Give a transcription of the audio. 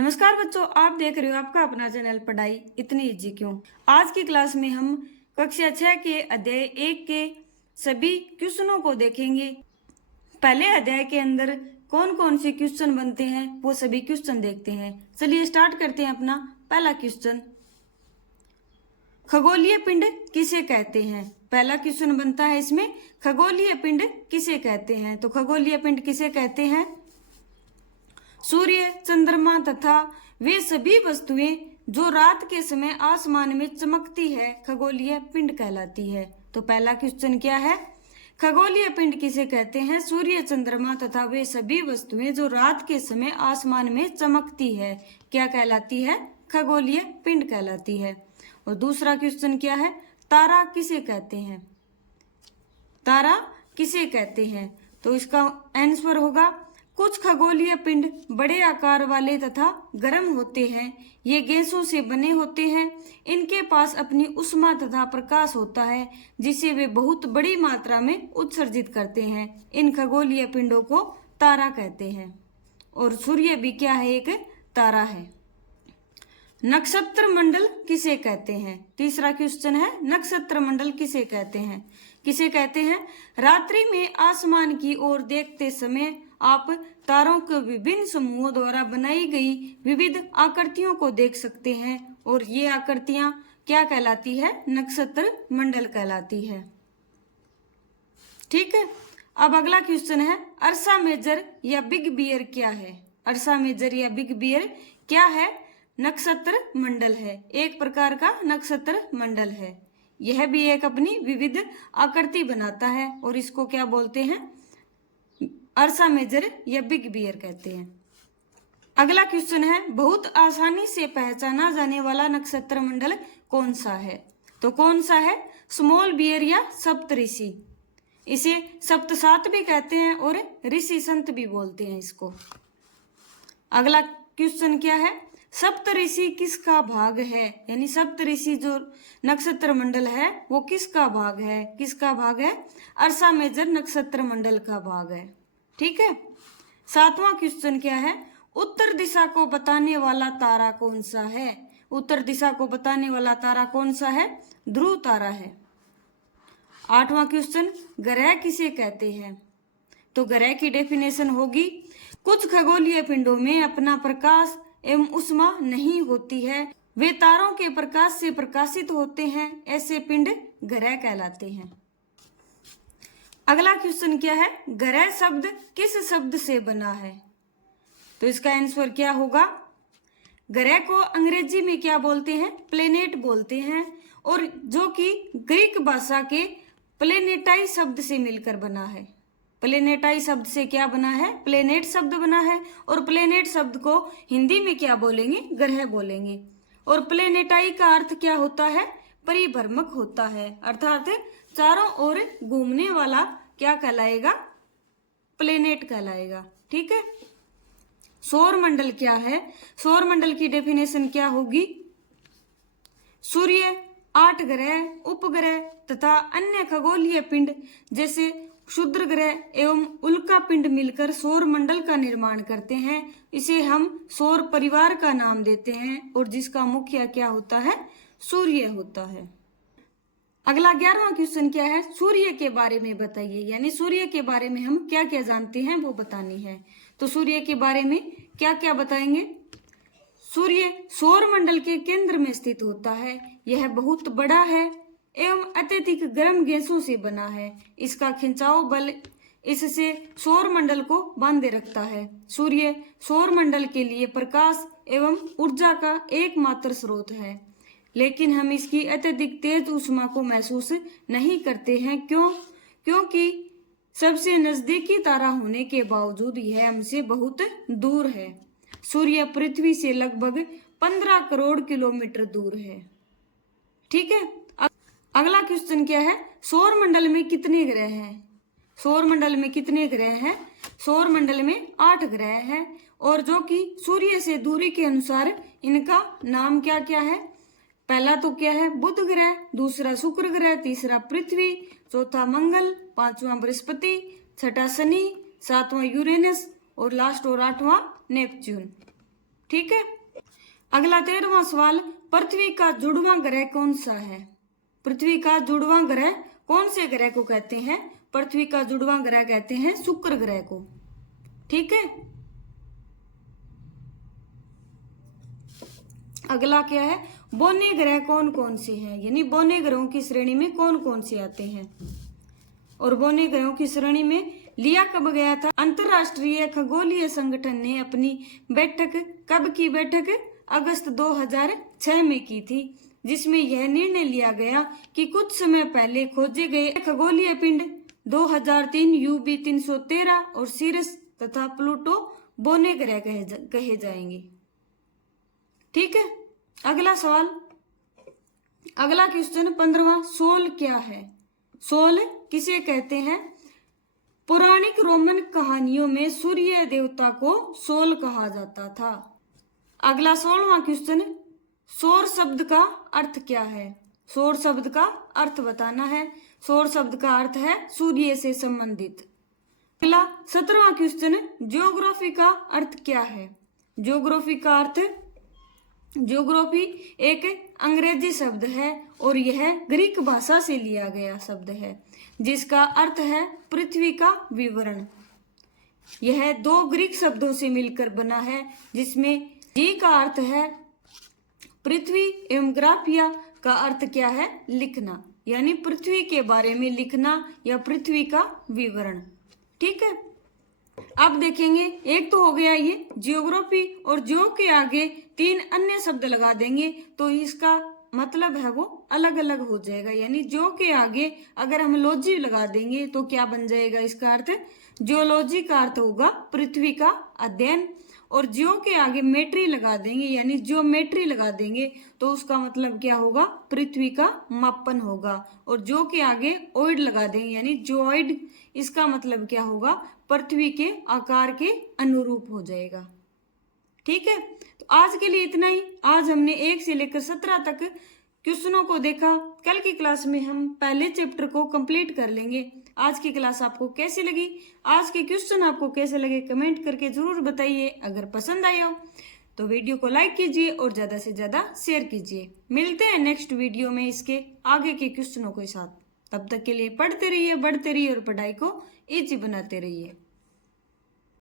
नमस्कार बच्चों, आप देख रहे हो आपका अपना चैनल पढ़ाई इतनी इजी क्यों। आज की क्लास में हम कक्षा 6 के अध्याय 1 के सभी क्वेश्चनों को देखेंगे। पहले अध्याय के अंदर कौन कौन से क्वेश्चन बनते हैं वो सभी क्वेश्चन देखते हैं। चलिए स्टार्ट करते हैं अपना पहला क्वेश्चन। खगोलीय पिंड किसे कहते हैं। पहला क्वेश्चन बनता है इसमें, खगोलीय पिंड किसे कहते हैं। तो खगोलीय पिंड किसे कहते हैं? सूर्य, चंद्रमा तथा वे सभी वस्तुएं जो रात के समय आसमान में चमकती है खगोलीय पिंड कहलाती है। तो पहला क्वेश्चन क्या है? खगोलीय पिंड किसे कहते हैं? सूर्य, चंद्रमा तथा वे सभी वस्तुएं जो रात के समय आसमान में चमकती है क्या कहलाती है? खगोलीय पिंड कहलाती है। और दूसरा क्वेश्चन क्या है? तारा किसे कहते हैं। तारा किसे कहते हैं? तो इसका आंसर होगा, कुछ खगोलीय पिंड बड़े आकार वाले तथा गर्म होते हैं। ये गैसों से बने होते हैं। इनके पास अपनी ऊष्मा तथा प्रकाश होता है जिसे वे बहुत बड़ी मात्रा में उत्सर्जित करते हैं। इन खगोलीय पिंडों को तारा कहते हैं। और सूर्य भी क्या है? एक तारा है। नक्षत्र मंडल किसे कहते हैं? तीसरा क्वेश्चन है, नक्षत्र मंडल किसे कहते हैं? किसे कहते हैं? रात्रि में आसमान की ओर देखते समय आप तारों के विभिन्न समूहों द्वारा बनाई गई विविध आकृतियों को देख सकते हैं और ये आकृतियां क्या कहलाती है? नक्षत्र मंडल कहलाती है। ठीक है। अब अगला क्वेश्चन है, अर्सा मेजर या बिग बियर क्या है। अर्सा मेजर या बिग बियर क्या है? नक्षत्र मंडल है, एक प्रकार का नक्षत्र मंडल है। यह भी एक अपनी विविध आकृति बनाता है और इसको क्या बोलते हैं? अर्सा मेजर या बिग बियर कहते हैं। अगला क्वेश्चन है, बहुत आसानी से पहचाना जाने वाला नक्षत्र मंडल कौन सा है। तो कौन सा है? स्मॉल बियर या सप्तऋषि। इसे सप्तसात भी कहते हैं और ऋषि संत भी बोलते हैं इसको। अगला क्वेश्चन क्या है? सप्तऋषि किसका भाग है। यानी सप्तऋषि जो नक्षत्र मंडल है वो किसका भाग है? किसका भाग है? अर्सा मेजर नक्षत्र मंडल का भाग है। ठीक है। सातवां क्वेश्चन क्या है? उत्तर दिशा को बताने वाला तारा कौन सा है। उत्तर दिशा को बताने वाला तारा कौन सा है? ध्रुव तारा है। आठवां क्वेश्चन, ग्रह किसे कहते हैं। तो ग्रह की डेफिनेशन होगी, कुछ खगोलीय पिंडों में अपना प्रकाश एवं ऊष्मा नहीं होती है, वे तारों के प्रकाश से प्रकाशित होते हैं, ऐसे पिंड ग्रह कहलाते हैं। अगला क्वेश्चन क्या है? ग्रह शब्द किस शब्द से बना है। तो इसका आंसर क्या होगा? ग्रह को अंग्रेजी में क्या बोलते हैं? प्लेनेट बोलते हैं, और जो कि ग्रीक भाषा के प्लेनेटाई शब्द से मिलकर बना है। प्लेनेटाई शब्द से क्या बना है? प्लेनेट शब्द बना है। और प्लेनेट शब्द को हिंदी में क्या बोलेंगे? ग्रह बोलेंगे। और प्लेनेटाई का अर्थ क्या होता है? परिभ्रमक होता है, अर्थात चारों ओर घूमने वाला क्या कहलाएगा? प्लेनेट कहलाएगा। ठीक है। सौर मंडल क्या है? सौर मंडल की डेफिनेशन क्या होगी? सूर्य, 8 ग्रह, उपग्रह तथा अन्य खगोलीय पिंड जैसे क्षुद्र ग्रह एवं उल्का पिंड मिलकर सौर मंडल का निर्माण करते हैं। इसे हम सौर परिवार का नाम देते हैं और जिसका मुखिया क्या होता है? सूर्य होता है। अगला 11वां क्वेश्चन क्या है? सूर्य के बारे में बताइए। यानी सूर्य के बारे में हम क्या क्या जानते हैं वो बतानी है। तो सूर्य के बारे में क्या क्या बताएंगे? सूर्य सौर मंडल के केंद्र में स्थित होता है। यह बहुत बड़ा है एवं अत्यधिक गर्म गैसों से बना है। इसका खिंचाव बल इससे सौर मंडल को बांधे रखता है। सूर्य सौर मंडल के लिए प्रकाश एवं ऊर्जा का एकमात्र स्रोत है, लेकिन हम इसकी अत्यधिक तेज ऊष्मा को महसूस नहीं करते हैं। क्योंकि सबसे नजदीकी तारा होने के बावजूद यह हमसे बहुत दूर है। सूर्य पृथ्वी से लगभग 15 करोड़ किलोमीटर दूर है। ठीक है। अगला क्वेश्चन क्या है? सौर मंडल में कितने ग्रह हैं। सौर मंडल में कितने ग्रह हैं? सौर मंडल में 8 ग्रह हैं, और जो कि सूर्य से दूरी के अनुसार इनका नाम क्या क्या है? पहला तो क्या है? बुध ग्रह, दूसरा शुक्र ग्रह, तीसरा पृथ्वी, चौथा मंगल, पांचवा बृहस्पति, छठा शनि, सातवां यूरेनस और लास्ट और 8वां नेपच्यून। ठीक है। अगला 13वां सवाल, पृथ्वी का जुड़वां ग्रह कौन सा है? पृथ्वी का जुड़वां ग्रह कौन से ग्रह को कहते हैं? पृथ्वी का जुड़वां ग्रह कहते हैं शुक्र ग्रह को। ठीक है। अगला क्या है, बौने ग्रह कौन कौन से हैं? यानी बौने ग्रहों की श्रेणी में कौन कौन से आते हैं? और बौने ग्रहों की श्रेणी में लिया कब गया था? अंतरराष्ट्रीय खगोलीय संगठन ने अपनी बैठक कब की? बैठक अगस्त 2006 में की थी, जिसमें यह निर्णय लिया गया कि कुछ समय पहले खोजे गए खगोलीय पिंड 2003 UB 313 और सीरस तथा प्लूटो बौने ग्रह कहे जाएंगे। ठीक है। अगला सवाल, अगला क्वेश्चन 15वां, सोल क्या है? सोल किसे कहते हैं? पौराणिक रोमन कहानियों में सूर्य देवता को सोल कहा जाता था। अगला 16वां क्वेश्चन, सौर शब्द का अर्थ क्या है? सौर शब्द का अर्थ बताना है। सौर शब्द का अर्थ है सूर्य से संबंधित। अगला 17वां क्वेश्चन, ज्योग्राफी का अर्थ क्या है? ज्योग्राफी का अर्थ, ज्योग्राफी एक अंग्रेजी शब्द है और यह ग्रीक भाषा से लिया गया शब्द है, जिसका अर्थ है पृथ्वी का विवरण। यह 2 ग्रीक शब्दों से मिलकर बना है, जिसमें जी का अर्थ है पृथ्वी एवं ग्राफिया का अर्थ क्या है? लिखना, यानी पृथ्वी के बारे में लिखना या पृथ्वी का विवरण। ठीक है। अब देखेंगे, एक तो हो गया ये जियोग्राफी, और जियो के आगे 3 अन्य शब्द लगा देंगे तो इसका मतलब है वो अलग अलग हो जाएगा। यानी जो के आगे अगर हम लॉजी लगा देंगे तो क्या बन जाएगा? इसका अर्थ जियोलॉजी का अर्थ होगा पृथ्वी का अध्ययन, और जियो के आगे मेट्री लगा देंगे यानी जियोमेट्री लगा देंगे तो उसका मतलब क्या होगा? पृथ्वी का मापन होगा। और जो के आगे ओइड लगा देंगे यानी जियोइड, इसका मतलब क्या होगा? पृथ्वी के आकार के अनुरूप हो जाएगा। ठीक है। तो आज के लिए इतना ही। आज हमने 1 से लेकर 17 तक क्वेश्चनों को देखा। कल की क्लास में हम पहले चैप्टर को कंप्लीट कर लेंगे। आज की क्लास आपको कैसी लगी? आज के क्वेश्चन आपको कैसे लगे? कमेंट करके जरूर बताइए। अगर पसंद आया हो तो वीडियो को लाइक कीजिए और ज़्यादा से ज़्यादा शेयर कीजिए। मिलते हैं नेक्स्ट वीडियो में इसके आगे के क्वेश्चनों के साथ। तब तक के लिए पढ़ते रहिए, बढ़ते रहिए और पढ़ाई को ईजी बनाते रहिए।